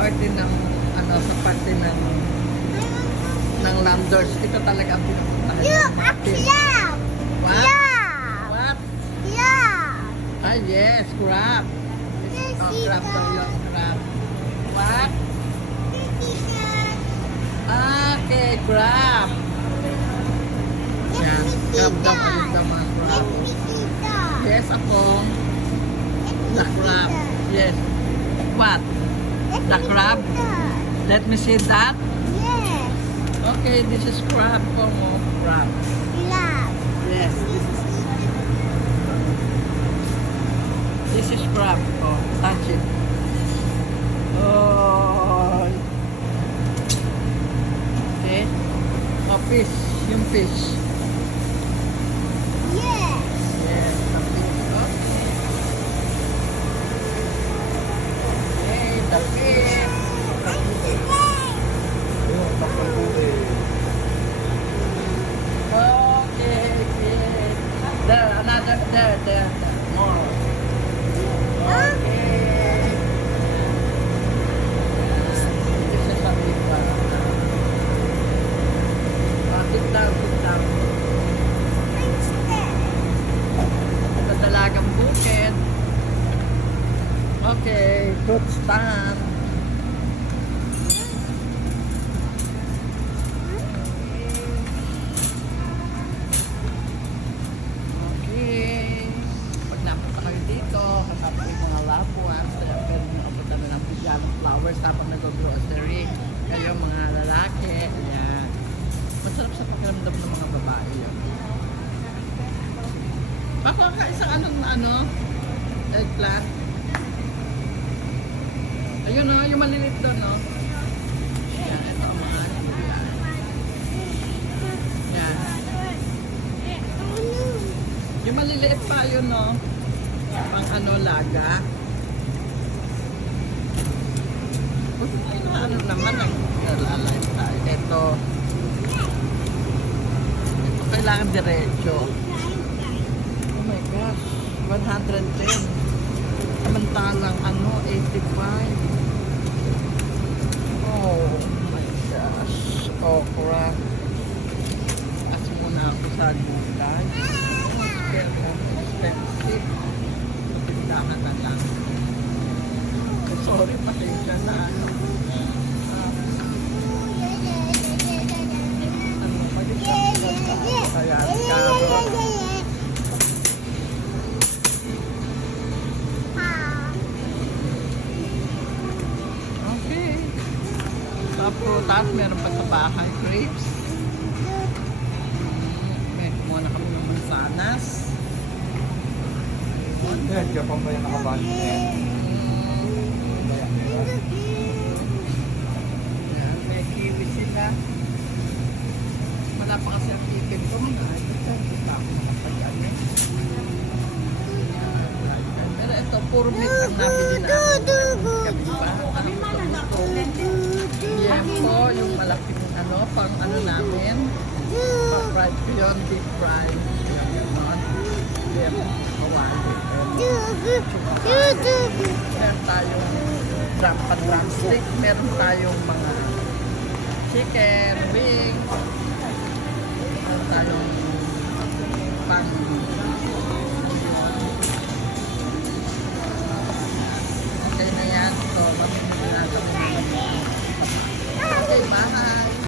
parte ng, ano, sa parte ng landers. Ito talaga ang pinupuntahan. Look, a crab. What? Crab. What? Crab. Ah, yes, crab. Oh, crab daw yun, crab. What? Okay, crab. Yan, crab daw kayo daw mga crab. Yes, ako. The crab. Yes. What? The crab? Let me see that. Yes. Okay, this is crab. Como crab. Crab. Yes. This is crab. Oh, touch it. Oh. Okay. Oh, fish. Yung fish. Yes. Yes, the fish. Okay, the fish. Okay, fish. There, another, there. More. Okay. This is a big one. Sit down, sit down. Sa dalagang bukid. Okay, fruit stand. Okay. Pag napunta kayo dito, kasama yung mga labuan, kaya pwede nyo kapunta na ng pijanong flowers habang nag-grocery. Kayo mga lalaki, ayan. Masarap sa pakiramdam ng mga babae yun. Bako ka isang ano, eggplant. Ayun o, yung malilit doon, no? Yan, ito ang mga yan. Yan. Yung maliliit pa yun, no? Pang ano, laga. Ano naman ang nalalay tayo. Ito. Ito kailangan diretso. Oh my gosh. 110. Samantalang ano, 85. Oh my gosh. Okra. As muna ako sa gulay. Expensive. Tindahan na lang. Sorry, pasensya na. Ano pa din kaya carrot. Okay. Tapos meron pa sa bahay, grapes. May kumuha na kami ng mansanas. Yan, Japan ba yung nakabali na yan? Yan, may kiwi sila. Wala pa kasi ang ticket ko. Hindi pa ako makapag-ano. Pero ito, puro meat ang nabili na. Kami ba? Yan po, yung malaking ano, pang ano namin. Pang fried ko yun, deep fried. Yan, kawali. Meron tayong drumstick. Meron tayong mga chicken, wings. Meron tayong pan